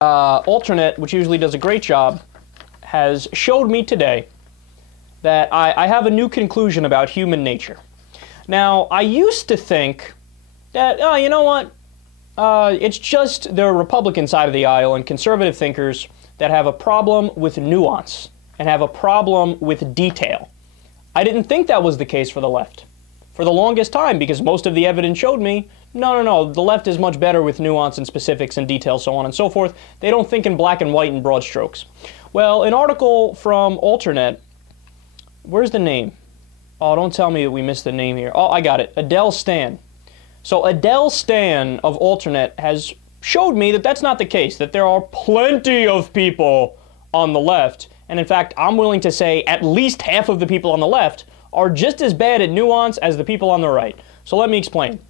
Alternate, which usually does a great job, has showed me today that I have a new conclusion about human nature. Now, I used to think that, oh, you know what? It's just the Republican side of the aisle and conservative thinkers that have a problem with nuance and have a problem with detail. I didn't think that was the case for the left for the longest time, because most of the evidence showed me, no, the left is much better with nuance and specifics and details, so on and so forth. They don't think in black and white and broad strokes. Well, an article from Alternate, where's the name? Oh, don't tell me that we missed the name here. Oh, I got it. Adele Stan. So Adele Stan of Alternate has showed me that that's not the case, that there are plenty of people on the left, and in fact, I'm willing to say at least half of the people on the left are just as bad at nuance as the people on the right. So let me explain.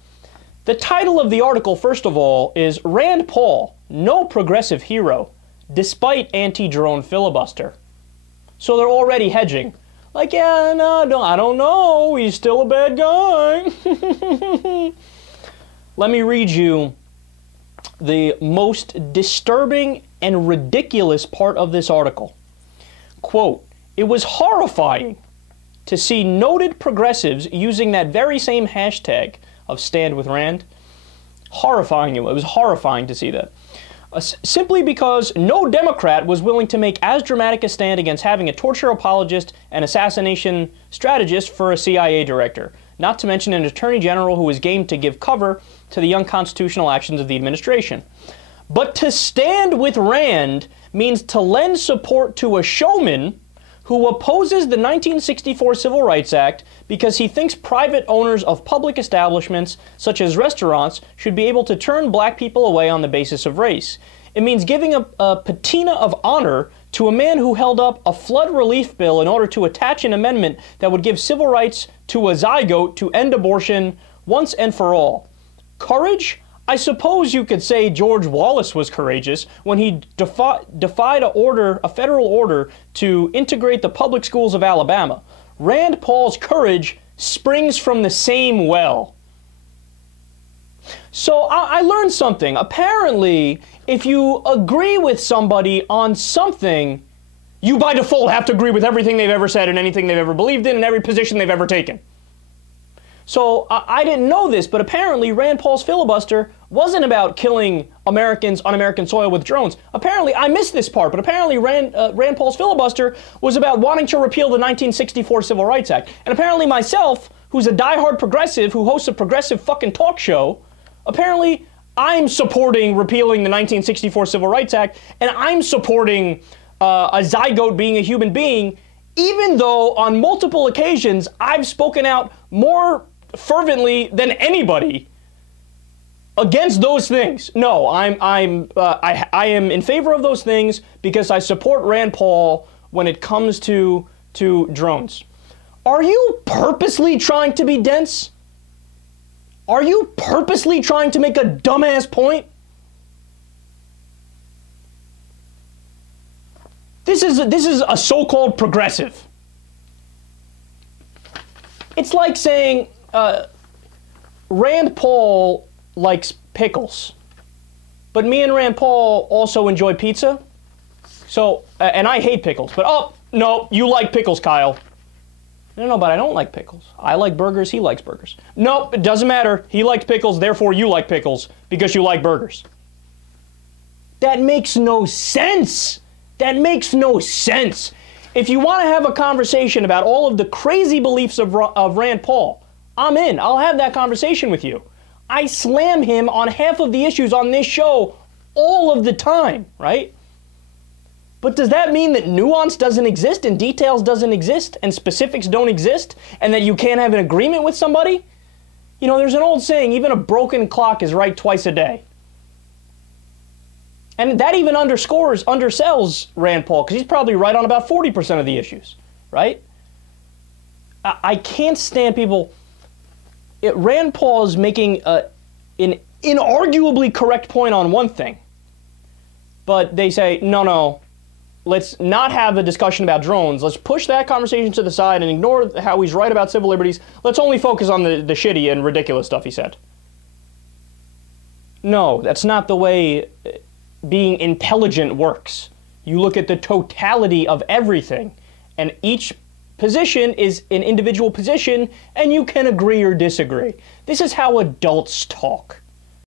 The title of the article, first of all, is Rand Paul, No Progressive Hero, Despite Anti-Drone Filibuster. So they're already hedging. Like, yeah, no, I don't know, he's still a bad guy. Let me read you the most disturbing and ridiculous part of this article. Quote, "It was horrifying to see noted progressives using that very same hashtag of Stand with Rand." Horrifying. It was horrifying to see that. Simply because no Democrat was willing to make as dramatic a stand against having a torture apologist and assassination strategist for a CIA director, not to mention an attorney general who was game to give cover to the unconstitutional actions of the administration. But to stand with Rand means to lend support to a showman who opposes the 1964 Civil Rights Act because he thinks private owners of public establishments, such as restaurants, should be able to turn black people away on the basis of race. It means giving a patina of honor to a man who held up a flood relief bill in order to attach an amendment that would give civil rights to a zygote to end abortion once and for all. Courage? I suppose you could say George Wallace was courageous when he defied a federal order to integrate the public schools of Alabama. Rand Paul's courage springs from the same well. So I learned something. Apparently, if you agree with somebody on something, you by default have to agree with everything they've ever said and anything they've ever believed in and every position they've ever taken. So I didn't know this, but apparently Rand Paul's filibuster wasn't about killing Americans on American soil with drones. Apparently, I missed this part, but apparently Rand Paul's filibuster was about wanting to repeal the 1964 Civil Rights Act. And apparently myself, who's a diehard progressive who hosts a progressive fucking talk show, apparently I'm supporting repealing the 1964 Civil Rights Act, and I'm supporting a zygote being a human being, even though on multiple occasions I've spoken out more fervently than anybody against those things. No, I am in favor of those things because I support Rand Paul when it comes to drones. Are you purposely trying to be dense? Are you purposely trying to make a dumbass point? This is a so-called progressive. It's like saying Rand Paul likes pickles, but me and Rand Paul also enjoy pizza. So, and I hate pickles, but oh, no, you like pickles, Kyle. No, but I don't like pickles. I like burgers, he likes burgers. Nope, it doesn't matter. He likes pickles, therefore you like pickles, because you like burgers. That makes no sense. That makes no sense. If you want to have a conversation about all of the crazy beliefs of Rand Paul, I'm in. I'll have that conversation with you. I slam him on half of the issues on this show all of the time, right? But does that mean that nuance doesn't exist and details doesn't exist and specifics don't exist and that you can't have an agreement with somebody? You know, there's an old saying, even a broken clock is right twice a day. And that even undersells Rand Paul, because he's probably right on about 40% of the issues, right? I can't stand people. Rand Paul is making an inarguably correct point on one thing, but they say, no, let's not have a discussion about drones. Let's push that conversation to the side and ignore how he's right about civil liberties. Let's only focus on the shitty and ridiculous stuff he said. No, that's not the way being intelligent works. You look at the totality of everything, and each position is an individual position, and you can agree or disagree. This is how adults talk.